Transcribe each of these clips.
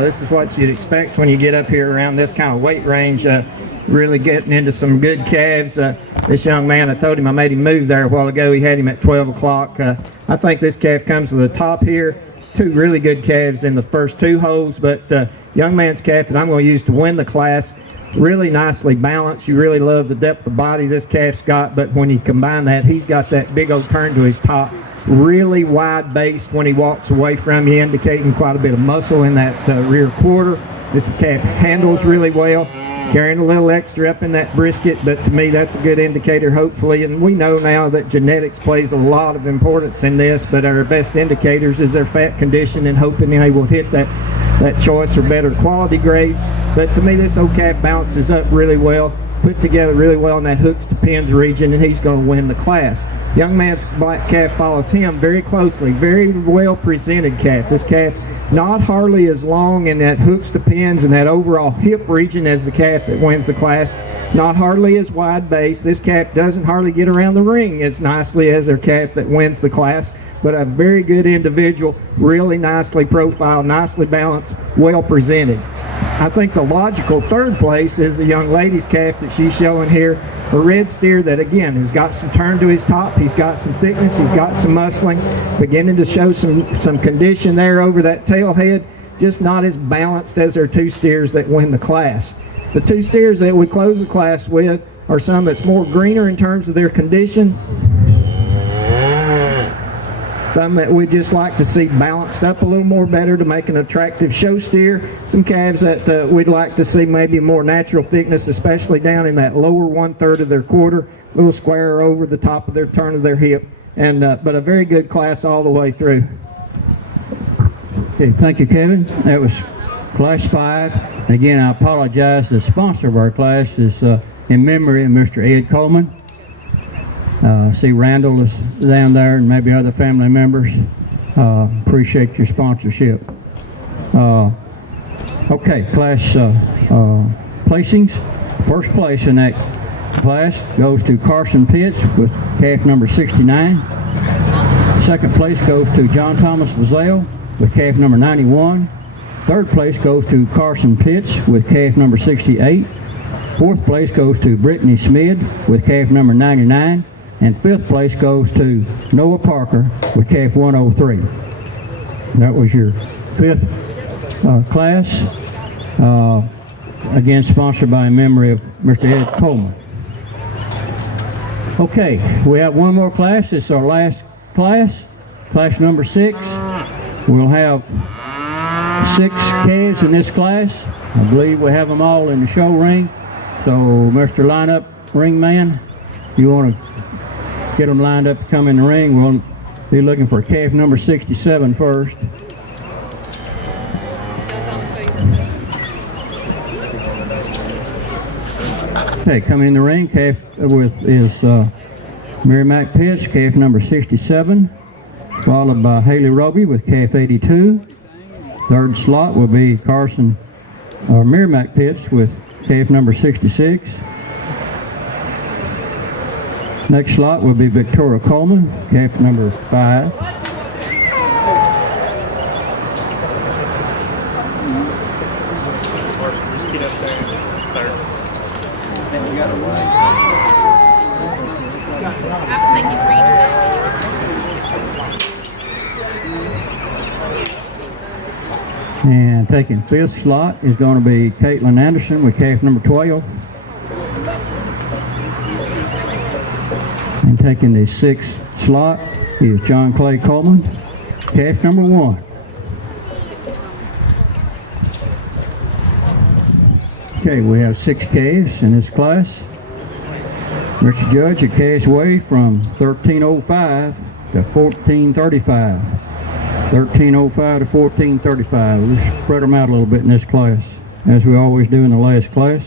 This is what you'd expect when you get up here around this kind of weight range, really getting into some good calves. This young man, I told him I made him move there a while ago. He had him at 12 o'clock. I think this calf comes to the top here. Two really good calves in the first two holes, but young man's calf that I'm going to use to win the class, really nicely balanced. You really love the depth of body this calf's got, but when you combine that, he's got that big old turn to his top. Really wide base when he walks away from you, indicating quite a bit of muscle in that rear quarter. This calf handles really well, carrying a little extra up in that brisket, but to me that's a good indicator, hopefully. And we know now that genetics plays a lot of importance in this, but our best indicators is their fat condition and hoping they will hit that choice or better quality grade. But to me, this old calf balances up really well, put together really well in that hooks to pins region, and he's going to win the class. Young man's black calf follows him very closely. Very well presented calf. This calf not hardly as long in that hooks to pins and that overall hip region as the calf that wins the class. Not hardly as wide base. This calf doesn't hardly get around the ring as nicely as their calf that wins the class, but a very good individual, really nicely profiled, nicely balanced, well presented. I think the logical third place is the young lady's calf that she's showing here, a red steer that again has got some turn to his top, he's got some thickness, he's got some muscling, beginning to show some condition there over that tail head, just not as balanced as their two steers that win the class. The two steers that we close the class with are some that's more greener in terms of their condition, some that we just like to see balanced up a little more better to make an attractive show steer. Some calves that we'd like to see maybe more natural thickness, especially down in that lower 1/3 of their quarter, a little square over the top of their turn of their hip, and but a very good class all the way through. Okay, thank you, Kevin. That was Class 5. Again, I apologize. The sponsor of our class is in memory of Mr. Ed Coleman. See Randall is down there and maybe other family members. Appreciate your sponsorship. Okay, class placings. First place in that class goes to Carson Pitts with calf number 69. Second place goes to John Thomas Lazelle with calf number 91. Third place goes to Carson Pitts with calf number 68. Fourth place goes to Brittany Smid with calf number 99. And fifth place goes to Noah Parker with calf 103. That was your fifth class, again sponsored by a memory of Mr. Ed Coleman. Okay, we have one more class. It's our last class, class number 6. We'll have 6 calves in this class. I believe we have them all in the show ring. So, Mr. Lineup Ring Man, you want to get them lined up to come in the ring. We'll be looking for calf number 67 first. Okay, come in the ring. Calf is Merrimack Pitts, calf number 67, followed by Haley Roby with calf 82. Third slot will be Merrimack Pitts with calf number 66. Next slot will be Victoria Coleman, calf number 5. And taking fifth slot is going to be Caitlin Anderson with calf number 12. And taking the sixth slot is John Clay Coleman, calf number 1. Okay, we have 6 calves in this class. Mr. Judge, your calves weigh from 1305 to 1435. 1305 to 1435. We'll spread them out a little bit in this class, as we always do in the last class.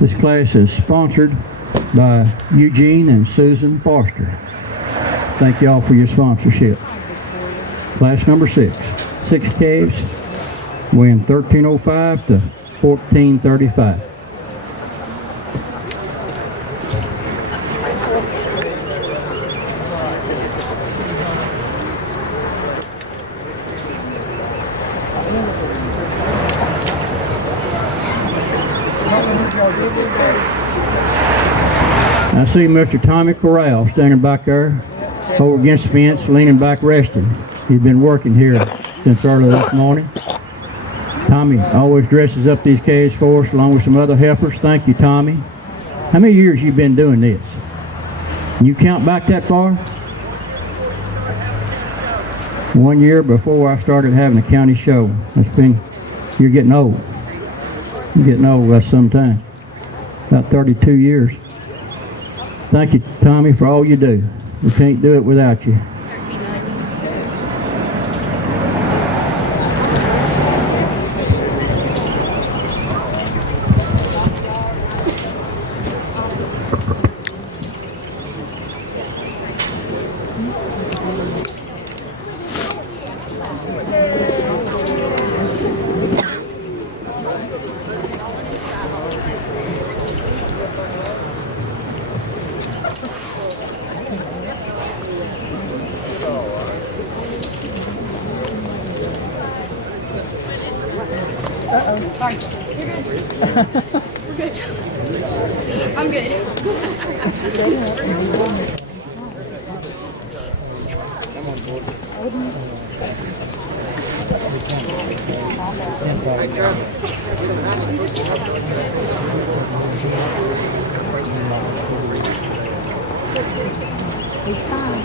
This class is sponsored by Eugene and Susan Foster. Thank you all for your sponsorship. Class number 6. 6 calves weighing 1305 to 1435. I see Mr. Tommy Corral standing back there over against the fence, leaning back resting. He's been working here since early this morning. Tommy always dresses up these calves for us along with some other helpers. Thank you, Tommy. How many years you been doing this? You count back that far? 1 year before I started having a county show. You're getting old. You're getting old, that's some time. About 32 years. Thank you, Tommy, for all you do. We can't do it without you. Sorry. You're good. We're good. I'm good. He's fine.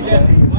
Gotcha.